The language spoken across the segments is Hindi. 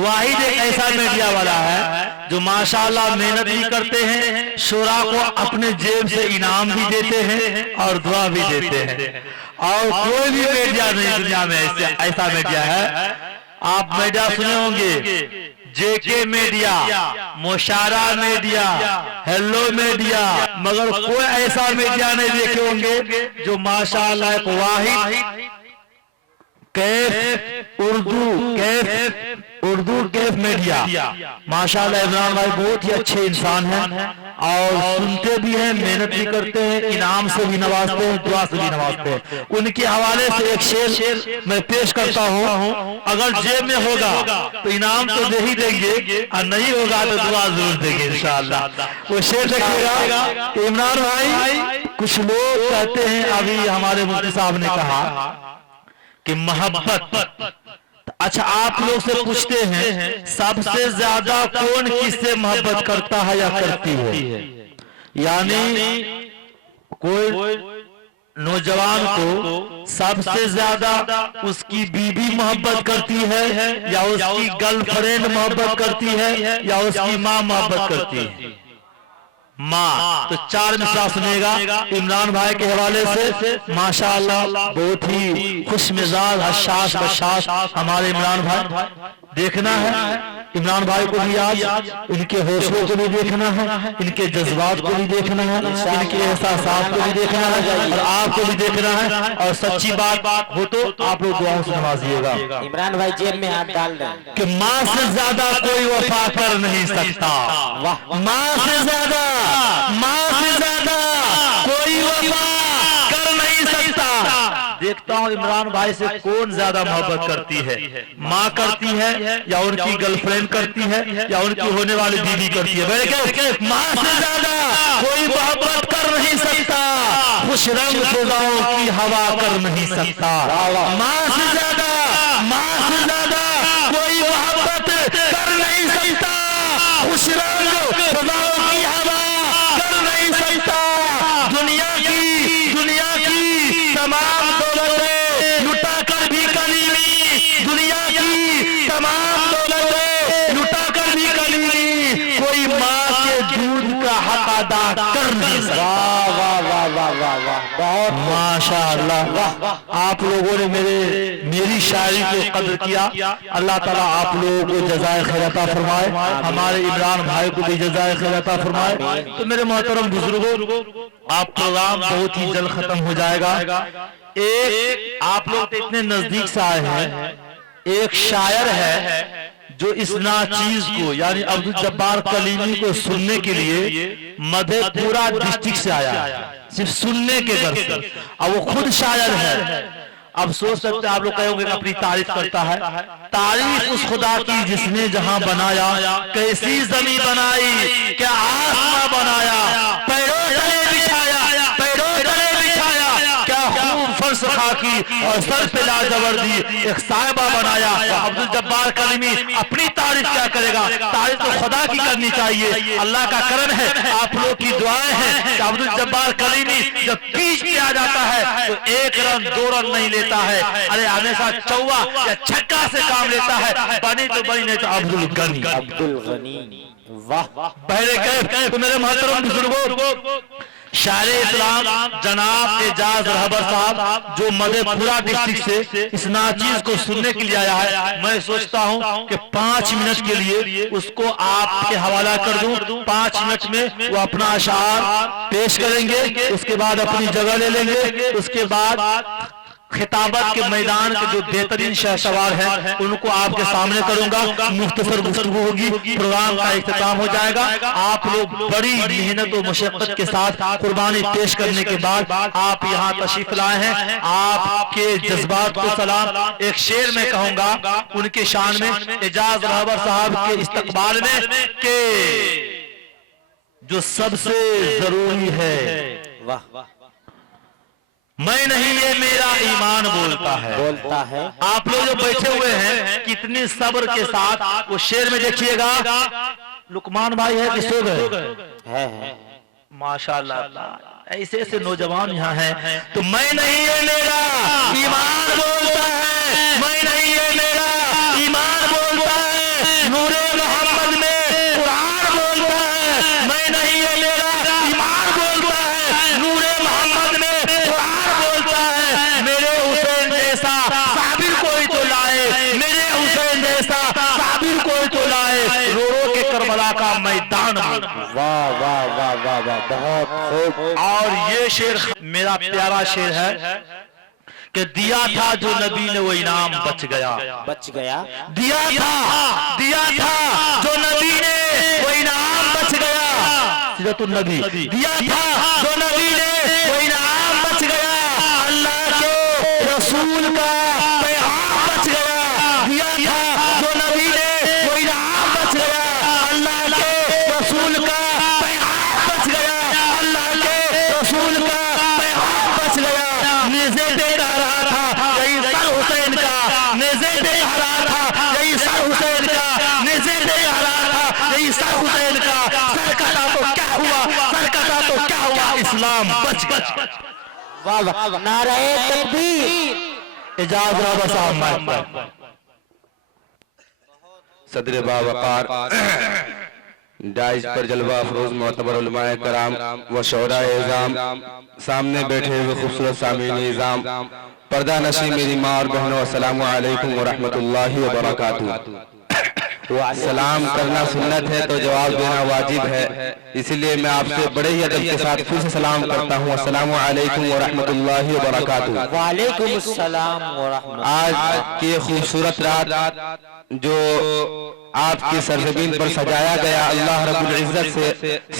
वाहिद एक ऐसा मीडिया वाला है जो माशाल्लाह मेहनत भी करते हैं, शोरा को अपने जेब से इनाम भी देते हैं और दुआ भी देते हैं। और कोई भी मीडिया नहीं दुनिया में ऐसा मीडिया है। आप मीडिया सुने होंगे, जेके मीडिया, मुशारा मीडिया, हेलो मीडिया, मगर कोई ऐसा मीडिया नहीं देखे होंगे जो माशाल्लाह एक वाहिद कैफ उर्दू कैफ मीडिया। माशाल्लाह इमरान भाई बहुत ही अच्छे इंसान हैं और सुनते भी हैं, मेहनत भी करते हैं, इनाम से भी नवाजते हैं, दुआ से भी नवाजते हैं। उनके हवाले से एक शेर मैं पेश करता हूँ। अगर जेब में होगा तो इनाम तो दे ही देंगे और नहीं होगा तो दुआ जरूर देंगे इंशाअल्लाह। वो शेर देखिएगा इमरान भाई। कुछ लोग कहते हैं, अभी हमारे मुफ्ती साहब ने कहा कि मोहब्बत, अच्छा आप लोग से पूछते हैं सबसे ज्यादा कौन किससे मोहब्बत करता है या करती है? यानी कोई नौजवान को सबसे ज्यादा उसकी बीवी मोहब्बत करती है या उसकी गर्लफ्रेंड मोहब्बत करती है या उसकी माँ मोहब्बत करती है? माँ। तो चार मिसरा सुनेगा इमरान भाई के हवाले से। माशाअल्लाह बहुत ही खुश मिजाज, हशाश बशाश हमारे इमरान भाई। देखना है इमरान भाई को भी, आज इनके हौसलों को भी देखना है, इनके जज्बात को भी देखना है, इनके एहसासात को भी देखना है और आपको भी देखना है। और सच्ची बात हो तो आप लोग दुआओं से नवाजिएगा। इमरान भाई जेब में हाथ डाल रहे हैं कि माँ से ज्यादा कोई वफा कर नहीं सकता। माँ से ज्यादा कोई वफा कर नहीं सकता। देखता हूँ इमरान भाई से कौन ज्यादा मोहब्बत करती है, माँ करती है या उनकी गर्लफ्रेंड करती है या उनकी होने वाली बीवी करती है? माँ से ज्यादा कोई मोहब्बत कर नहीं सकता, खुश रंग फिजाओं की हवा कर नहीं सकता। माँ से ज्यादा कोई मोहब्बत कर नहीं सकता, खुश रंग फिजाओं की हवा कर नहीं सकता। दुनिया की तमाम दौलतें लुटा कर भी कलीमी, दुनिया की तमाम दौलतें लुटा कर भी कलीमी, कोई माँ के दूध का हक अदा कर नहीं सकता। वाह वाह वाह वाह, बहुत माशाअल्लाह। आप लोगों ने मेरी शायरी को कदर किया। अल्लाह ताला आप लोगों को जज़ाए खैर अता फरमाए, हमारे इमरान भाई को भी जज़ाए खैर अता फरमाए। तो मेरे मोहतरम बुजुर्गों, आप प्रोग्राम बहुत ही जल्द खत्म हो जाएगा। एक आप लोग तो इतने नजदीक से आए हैं, एक शायर है जो इस नाचीज को यानी अब्दुल जब्बार कलीमी को सुनने के लिए मधेपुरा डिस्ट्रिक्ट से आया है, सिर्फ सुनने के दर से। अब वो खुद शायर है। अब सोच सकते हैं आप लोग कहोगे कि अपनी तारीफ करता है। तारीफ उस खुदा की जिसने जहां बनाया, कैसी जमीन बनाई, क्या आसमां बनाया, पैरों तले बिछाया, क्या खूब फर्श खाकी और सर पे लाजवर्दी एक साहिबा बनाया। अब्दुल जब्बार कलीमी अपनी तारीफ क्या करेगा? तारीफ तो खुदा की करनी चाहिए। अल्लाह का करम है, आप लोग की दुआएं हैं कि अब्दुल जब्बार कलीमी जब पिच पे आ जाता है तो 1 रन 2 रन नहीं लेता है, अरे हमेशा चौवा या छक्का से काम लेता है। बनी तो बनी, नहीं तो अब्दुल गनी। वाह पहले कह तो मेरे मोहतरम बुजुर्गों, शायर इस्लाम जनाब एजाज रहबर साहब जो मधेपुरा डिस्ट्रिक्ट से इस नाचीज को सुनने के लिए आया है, मैं सोचता हूं कि 5 मिनट के लिए उसको आपके हवाला कर दूं। 5 मिनट में वो अपना अशार पेश करेंगे, उसके बाद अपनी जगह ले लेंगे, उसके बाद खिताबत के मैदान के जो बेहतरीन शहसवार हैं उनको आपके सामने करूंगा। मुख्तसर गुफ्तगू होगी, प्रोग्राम का इख्तिताम हो जाएगा। आप लोग बड़ी मेहनत और मशक्कत के साथ कुर्बानी पेश करने के बाद आप यहाँ तशरीफ लाए हैं। आपके जज्बात को सलाम। एक शेर में कहूंगा उनके शान में, एजाज रहबर साहब के इस्तकबाल में, के जो सबसे जरूरी है वाह मैं नहीं ये मेरा ईमान बोलता है। आप लोग जो बैठे हुए हैं कितनी सब्र के साथ वो शेर में देखिएगा। लुकमान भाई है कि सो गए? माशाअल्लाह, ऐसे ऐसे नौजवान यहाँ हैं। तो मैं नहीं ये मेरा ईमान बोलता है, मैं नहीं ये मेरा ईमान बोलता है, नूरे मोहम्मद में कुरान बोलता है, मैं नहीं ये मेरा ईमान बोलता है। नूरे मोहम्मद में कुरान बोलता है, मेरे हुसैन जैसा साबिर कोई तो लाए, मेरे हुसैन जैसा साबिर कोई तो लाए, रो रो के करबला का मैदान। वाह वाह वाह वाह वाह, बहुत खूब। और ये शेर मेरा प्यारा शेर है कि दिया था जो नबी ने वो इनाम बच गया। बच गया। दिया था जो नबी ने वो इनाम बच गया। सीरतुन नबी। दिया था जो नबी ने वो इनाम बच गया, अल्लाह के रसूल का पैगाम बच गया। दिया था जो नबी ने वो इनाम बच गया, अल्लाह के रसूल का पैगाम बच गया, अल्लाह के रसूल का पैगाम बच गया। निज़े तेरा रहा था यही सर हुसैन का, निज़े तेरा रहा था यही सर हुसैन का, निज़े तेरा रहा था यही सर हुसैन का। सर कटा तो क्या हुआ, सर कटा तो क्या हुआ, इस्लाम बच गया। वाह वाह, नारे तकबीर। इजाज़ रहा साहब। सदर बावकार डाइज पर जलवा अफरोज मोतबर उलमाए कराम व शोरा एज़ाम, सामने बैठे हुए खूबसूरत सामीन निज़ाम, पर्दा नशी मेरी माँ और बहनों, अस्सलामु अलैकुम व रहमतुल्लाहि व बरकातुहू। सलाम करना सुन्नत है तो जवाब देना वाजिब है, इसलिए मैं आपसे बड़े ही अदब के साथ फिर से सलाम करता हूँ। अस्सलामु अलैकुम व रहमतुल्लाहि व बरकातुहू। वालेकुम अस्सलाम व रहमतुल्लाह। आज की खूबसूरत रात जो आपकी सरजमीन पर सजाया गया, अल्लाह रब्बुल इज्जत से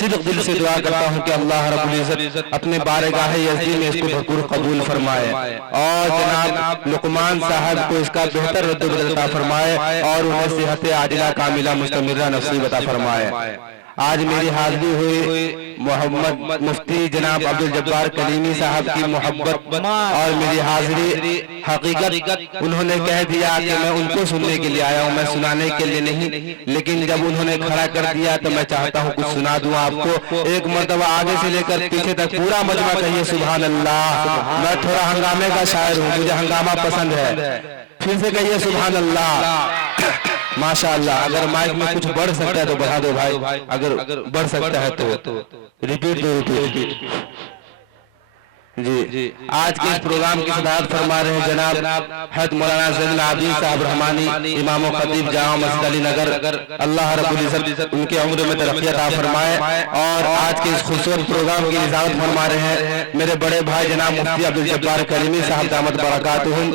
सिद्क़ दिल से दुआ करता हूँ कि अल्लाह रब्बुल इज्जत अपने बारगाह यज़दी में इसको भरपूर कबूल फरमाए और जनाब लुकमान साहब को इसका बेहतर रद्द अता फरमाए और उन्हें सेहत आजिला कामिला मुस्तमिर्रा नसीब अता फरमाए। आज मेरी हाजिरी हुई मोहम्मद मुफ्ती जनाब अब्दुल जब्बार कलीमी साहब की मोहब्बत और मेरी हाजिरी हकीकत उन्होंने कह दिया कि मैं उनको सुनने के लिए आया हूँ, मैं सुनाने के लिए नहीं, लेकिन जब उन्होंने खड़ा कर दिया तो मैं चाहता हूँ कुछ सुना दूँ आपको। एक मर्तबा आगे से लेकर पीछे तक पूरा मजमा कहिए सुभान अल्लाह। मैं थोड़ा हंगामे का शायर हूँ, मुझे हंगामा पसंद है, फिर से कहिए सुभान अल्लाह। माशाअल्लाह। अगर माइक में कुछ बढ़ सकता है तो बढ़ा दो भाई, अगर बढ़ सकता है तो रिपीट दो, रिपीट जी। आज के इस प्रोग्राम की सदारत फरमा रहे हैं जनाब हज़रत मौलाना ज़ैनुल आबिदीन साहब रहमानी, इमाम व खतीब जामा मस्जिद अली नगर। अल्लाह रब्बुल इज्जत उनके उम्र में तरक्की अता फरमाए। और आज के इस खूबसूरत प्रोग्राम की इजाज़त फरमा रहे हैं मेरे बड़े भाई जनाब मुफ्ती अब्दुल जब्बार कलीमी साहब दामत बरकातुहुम।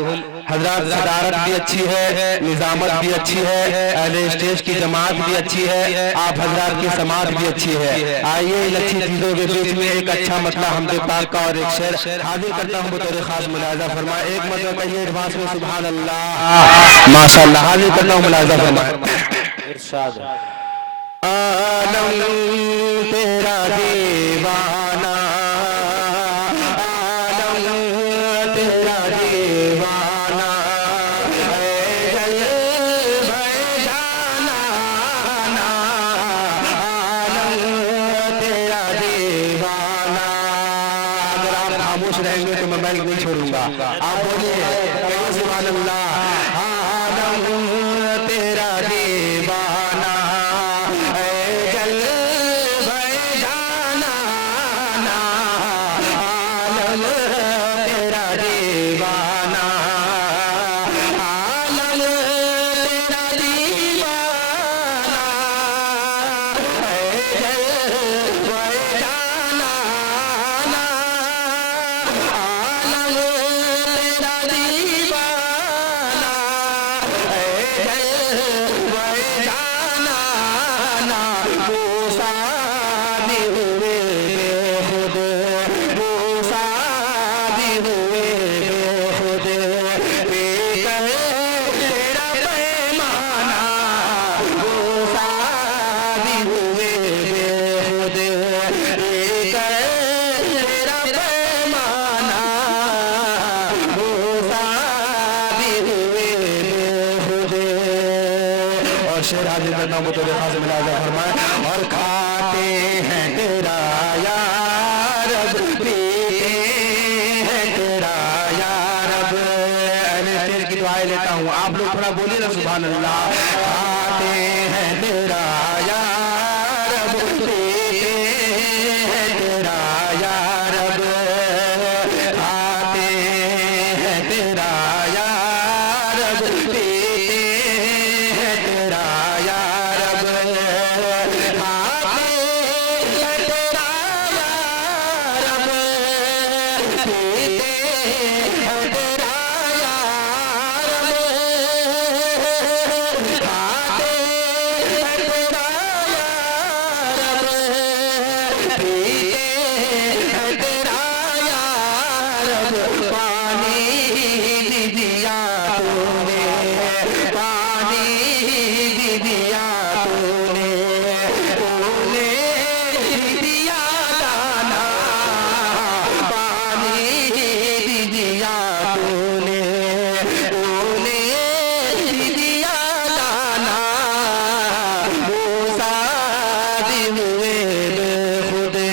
हजरत सदारत भी अच्छी है, निजामत भी अच्छी है, अहले स्टेज की जमात भी अच्छी है, आप हजरत की समात भी अच्छी है। आइए इन अच्छी चीजों के बीच में एक अच्छा मतलब हमदे पाक का और एक शेर हाजिर करता हूँ बतौर खास मुलाजा फरमा। एक मतलब कहिए एडवांस में सुभान अल्लाह। माशाअल्लाह। हाजिर करता हूँ मुलाजा फरमा। इरशाद। आलम तेरा दीवाना, आलम तेरा दीवाना, जल भय जाना, आलम तेरा दीवाना। अगर आप खामोश रहेंगे तो मैं माइक नहीं छोड़ूंगा, आप बोलिए कहिए सुभान अल्लाह। आलम तेरा दीवाना, जल भय जाना, आलम तेरा दीवाना, आलम तेरा दीवाना, जल भय जाना, आलम तेरा दीवाना, जल भय जाना। मूसा भी हुए बेखुद, मूसा भी हुए बेखुद, बेकर तेरा पैमाना, मूसा भी हुए बेखुद, बेकर तेरा पैमाना, मूसा भी हुए बेखुद। और शेर हाजिर करता हूँ बतौर खास मुलाजा फरमाए। और खाते हैं तेरा यार रब, पीते हैं तेरा यार रब। अहले स्टेज की दुआएं लेता हूँ, आप लोग थोड़ा बोलिए ना सुभान अल्लाह। खाते पीते हैं तेरा यार, पानी दिया तूने, पानी दिया तूने, तूने दिया दाना, पानी दिया तूने, तूने दिया दाना, मूसा दिए बेखुदे।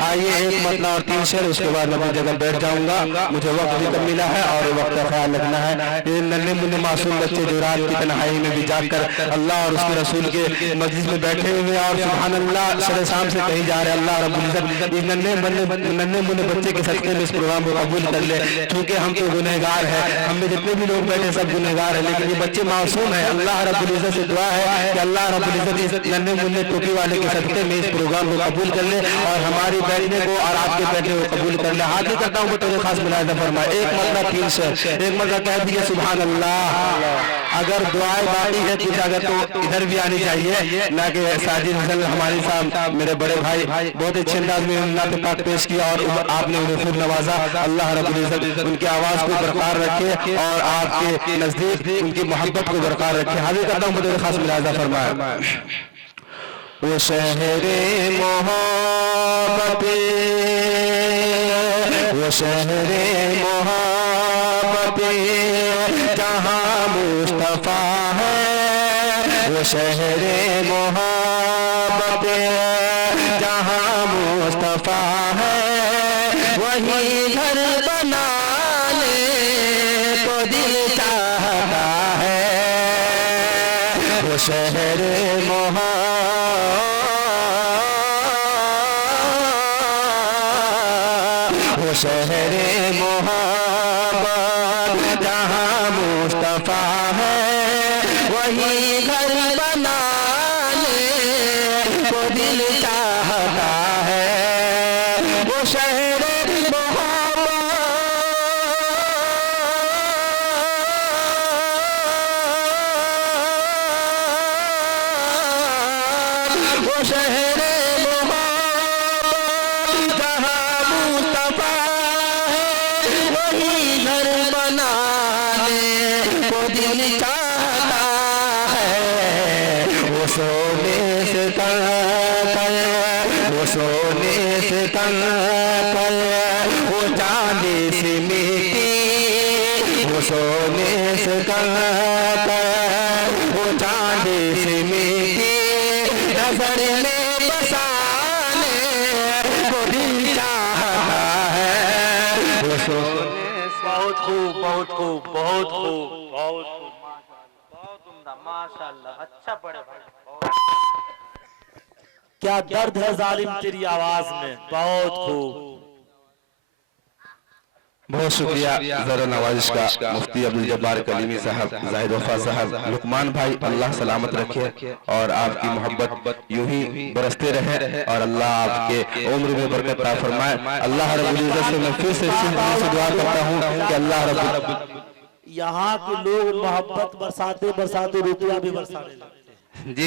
आइए एक मतलब और 3 शेर, उसके बाद मैं अपनी जगह बैठ जाऊंगा। मुझे वक्त भी कम मिला है और वक्त का ख्याल रखना है। ये नन्हे मुन्ने मासूम बच्चे जो रात की तन्हाई में भी जाकर अल्लाह और उसके रसूल के मस्जिद में बैठे हुए और सुभान अल्लाह सरे शाम से कहीं जा रहे। अल्लाह रब्बुल इज्जत इस नन्हे मुन्ने बच्चे के सदके में इस प्रोग्राम को कबूल कर ले, क्योंकि हम तो गुनहगार हैं, हम में जितने भी लोग बैठे सब गुनहगार हैं, लेकिन ये बच्चे मासूम हैं। अल्लाह रब्बुल इज्जत से दुआ है कि अल्लाह रब्बुल इज्जत इस नन्हे मुन्ने टोपी वाले के सदके में इस प्रोग्राम को कबूल कर ले और हमारी बैठने को और आपके बैठने को कबूल कर ले। हाजिर करता हूँ बतौर खास मुलाहिजा फरमाए। एक मतलब 3 शेर, एक मतलब कह दिए सुभान अल्लाह। अगर दुआएं बाकी है कुछ अगर तो इधर भी आनी चाहिए, ना कि साजिद हसन हमारे साहब मेरे बड़े भाई बहुत अच्छे अंदाज में नात पाक पेश किया और आपने उन्हें खूब नवाजा। अल्लाह रब्बुल इज्जत उनकी आवाज को बरकरार रखे और आपके नजदीक उनकी मोहब्बत को बरकरार रखे। हाजिर करता हूँ बतौर खास मुलाहिजा फरमाए। वो शहरे मोहब्बत, वो शहरे मोहब्बत जहाँ मुस्तफा है, वो शहरे मोहब्बत जहाँ मुस्तफा है, वही घर बनाने को दिल चाहता है। वो शहरे वो शहरे मोहब्बत जहाँ मुस्तफा है, वही घर बनाने को दिल चाहता है। वो शहरे मोहब्बत, वो शहरे दिल चाहता है। वो सोने से तंग कर, वो सोने से तंग कर, वो चांदी से मिट्टी, वो सोने से तंग कर, वो चांदी से मिट्टी नजर में बसाने को दिल चाहता है। वो सोने बहुत खूब, बहुत खूब, बहुत खूब, बहुत खूब, बहुत उम्दा, माशाअल्लाह। अच्छा पढ़े भाई, क्या दर्द है जालिम तेरी आवाज में। बहुत खूब, बहुत शुक्रिया ज़रा नवाजिश का मुफ्ती अब्दुल जब्बार कलीमी साहब, जाहिद वफा साहब, लुकमान भाई। अल्लाह सलामत रखे और आपकी मोहब्बत यूं ही बरसते रहे और अल्लाह आपके उम्र में बरकत अता फरमाए। अल्लाह रब्बुल इज्जत से मैं फिर से दुआ करता हूँ कि अल्लाह रब्बुल यहाँ के लोग मोहब्बत बरसाते बरसाते रुपया भी बरसाने लगते हैं। जी,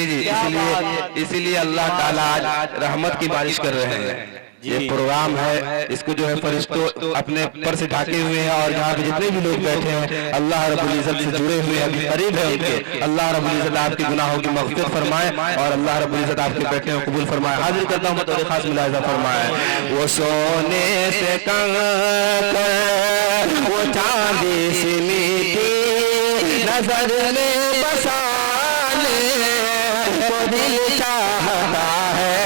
इसीलिए अल्लाह ताला आज रहमत की बारिश कर रहे हैं। ये प्रोग्राम है, इसको जो है फरिश्तों अपने पर से ढाके हुए हैं और यहाँ पे जितने भी लोग बैठे हैं अल्लाह रब्बुल इज्जत से जुड़े हुए हैं, अभी करीब है उनके। अल्लाह रब्बुल इज्जत आपके गुनाहों की मग़फ़िरत फरमाए और अल्लाह रब्बुल इज्जत आपके बैठने को कबूल फरमाए। हाजिर करता हूँ बतौर खास मुलाहिज़ा फरमाए। वो सोने से कंगन, वो चांदी से मिट्टी नजर में बसाने को दिल चाहता है।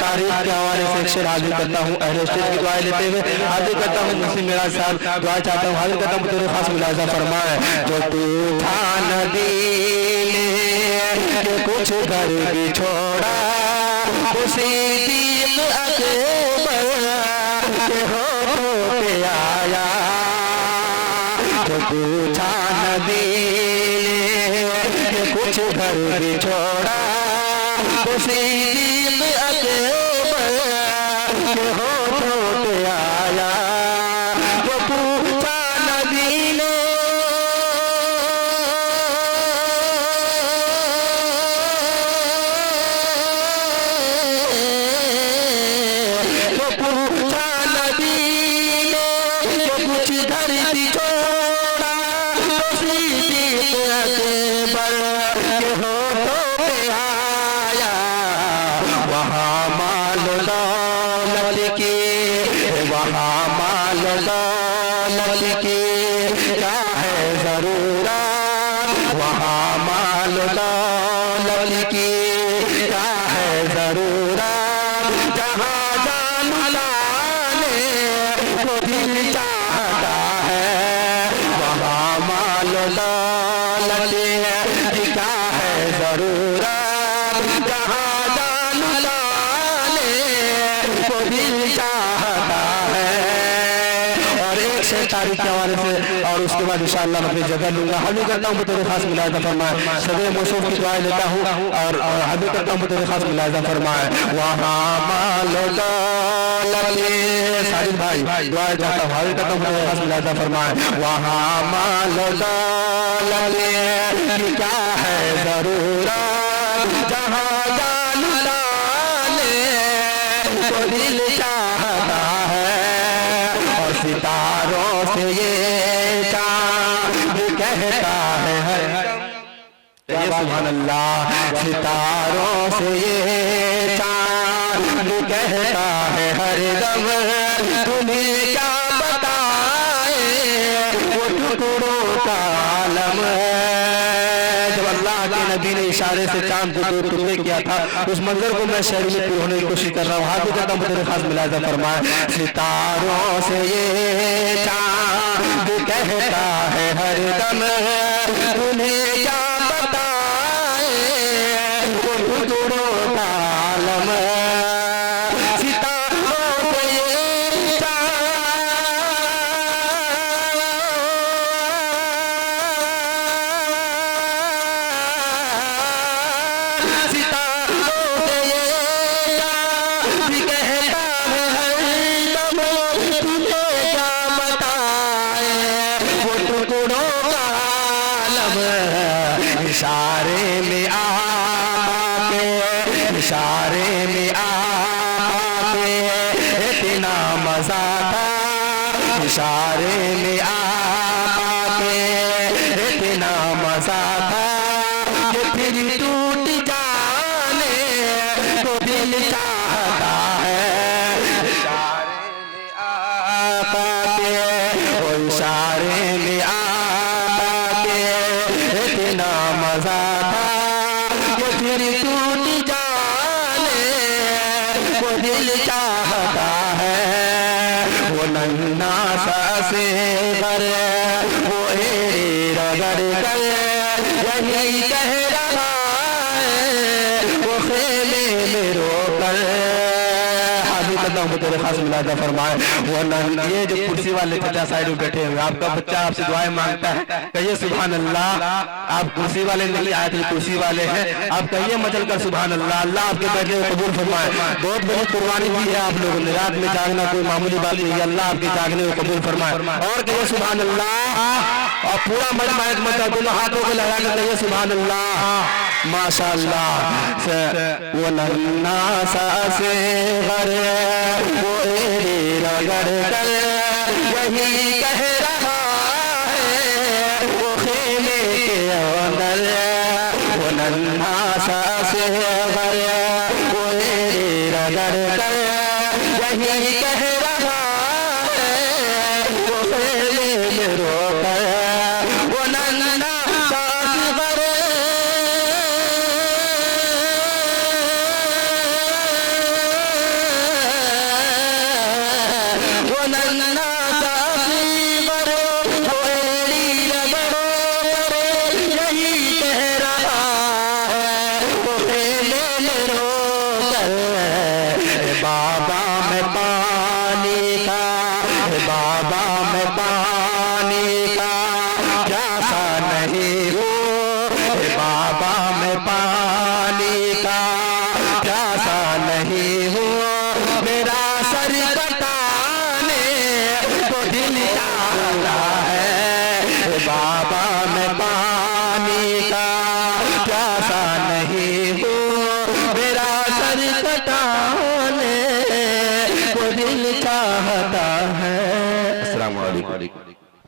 तारीफ के हवाले से शेर हाजिर करता हूँ, अहले स्टेज की दुआएं लेते हुए हाजिर करता हूँ मुस्लिम मिराज साहब दुआ चाहता हूँ। हाजिर करता हूँ बतौर खास मुलाहिज़ा फरमाए। जो तूफान नदी के कुछ घर भी छोड़ा, उसी दिल अकबर के होठों पे आया। जो तूफान नदी के कुछ घर भी छोड़ा, उसी दिल अकबर के होठों पे आया। वो पूछा नबी ने, धरती छोड़ा तो सिद्दीक अकबर के होठों पे आया। वहाँ माल दौलत की, वहाँ माल दौलत की क्या है जरूरत, वहाँ माल दौलत की क्या है जरूरत। जहाँ जान लाने को दिल चाहता है, वहाँ माल दौलत की क्या है जरूरत। जहाँ जान लाने को दिल चाहता है। और एक से तारीख के हवाले से और उसके बाद इंशाअल्लाह मैं अपनी जगह लूंगा। हाजिर करता हूँ बतौर खास मुलाहिजा फरमाए, सदे मौसूफ की दुआएं लेता हूँ और हाजिर करता हूँ बतौर खास मुलाहिजा फरमाए। वहाँ माल दौलत, साजिद भाई दुआएं चाहता हूँ, हाजिर करता हूँ बतौर खास मुलाहिजा फरमाए। वहाँ माल दौलत की क्या है जरूरत। जहाँ जान लाने को दिल चाहता है। और सितारों से ये चाँद कहता है, ये सुभान अल्लाह। सितारों से ये चाँद कहता है हर दम, तुम्हें क्या बताए वो टुकड़ों का आलम। जब अल्लाह के नबी ने इशारे से चांद को दो टुकड़े किया था, उस मंजर को मैं शहर में पूरा होने की कोशिश कर रहा हूँ। हाथ करता हूँ तेरे खास मुलाहिजा फरमाए। सितारों से ये चांद कहता है हर दम, तुम्हें क्या बताए वो टुकड़ों का आलम। सितारों से ये इशारे में आके, इशारे में आके इतना मजा था। इशारे में आके इतना मजा था कि फिर टूट जाने को दिल चाहता है। इशारे में आके, ओ इशारे में आके इतना मजा था कि फिर टूट जाने को दिल चाहता है। वो नन्ना सा से घर वो रगड़ कर यही कह रहा है, वो खेले में रोकर। हाजिर करता हूँ तेरे खास मुलाहिजा फरमाए। वो नन्ना, ये जो कुर्सी वाले चाचा साइड में बैठे हुए, आपका बच्चा आपसे दुआएं मांगता है, कहिए सुभान अल्लाह। आप कुर्सी वाले नहीं आए थे, कुर्सी वाले हैं, आप कहिए मचल कर सुभान अल्लाह। अल्लाह आपके बैठे को कबूल फरमाए। बहुत बड़ी कुर्बानी दी है आप लोगों ने, रात में जागना कोई मामूली बात नहीं है। अल्लाह आपके जागने को कबूल फरमाए। और कहिए सुभान अल्लाह। और पूरा मजमा एक मत दोनों हाथों को लगा कर कहिए सुभान अल्लाह। माशाअल्लाह। वो नन्ना सा से घर वो रगड़ कर यही कह रहा है, वो खेले के अंदर। वो नन्हा सा से घर वो रगड़ कर यही कह रहा है, वो खेले में रोकर। वो नन्हा सा से घर वो नन्ना सा घर वो रगड़ो करे यही कह रहा है, वो खेले में रोकर।